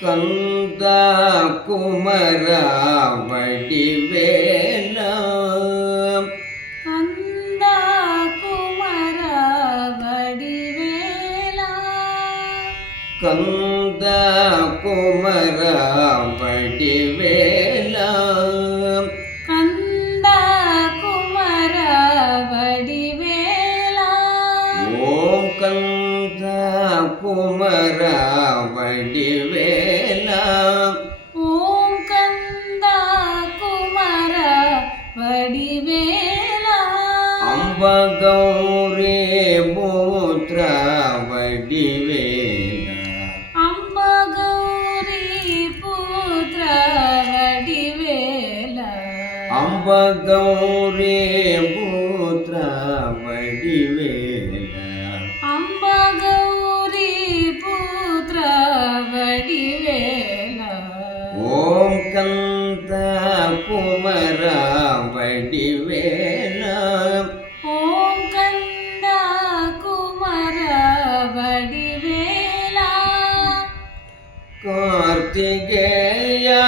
கந்தா குமரா வடிவேலா கந்தா குமரா வடிவேலா கந்தா குமரா வடிவேலா கந்தா குமரா வடிவேலா ஓம் கந்தா குமரா வடிவேலா ஓம் கந்தா குமரா வடிவேலா அம்பகௌரி புத்ரா வடிவேலா அம்பகௌரி புத்ரா வடிவேலா அம்பகௌரி புத்ரா வடிவேலா அம்பகௌரி புத்ரா வடிவேலா ஓம் கந்தா குமரா வடிவேலா ஓம் கந்தா குமரா வடிவேலா கார்த்திகேயா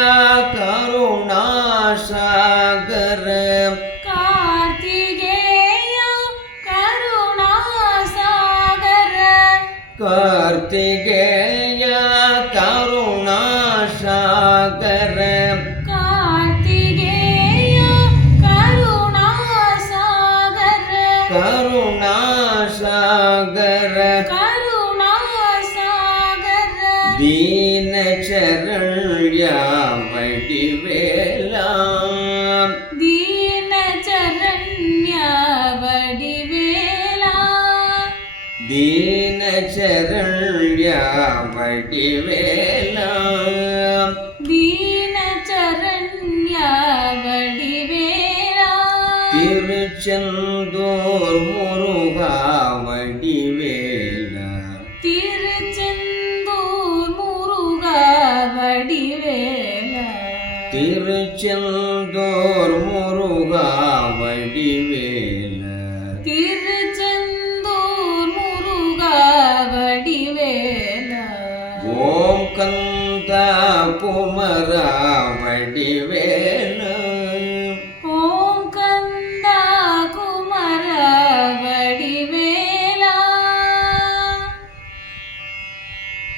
கருணாசாகர கார்த்திகேயா கருணாசாகர கார்த்திகேயா கருணாசாகர கார்த்திகேயா கருணாசாகர கருணாசாகர கருணாசாகர தீனசரண்யா வடிவேலா தீனசரண்யா வடிவேலா தீனசரண்யா வடிவேலா தீனசரண்யா வடிவேலா திருச்செந்தூர் முருகா வடிவேலா திருச்செந்தூர் முருகா வடிவேலா திருச்செந்தூர் முருகா வடிவேலா திருச்செந்தூர் முருகா வடிவேலா ஓம் கந்தா குமரா வடிவேலா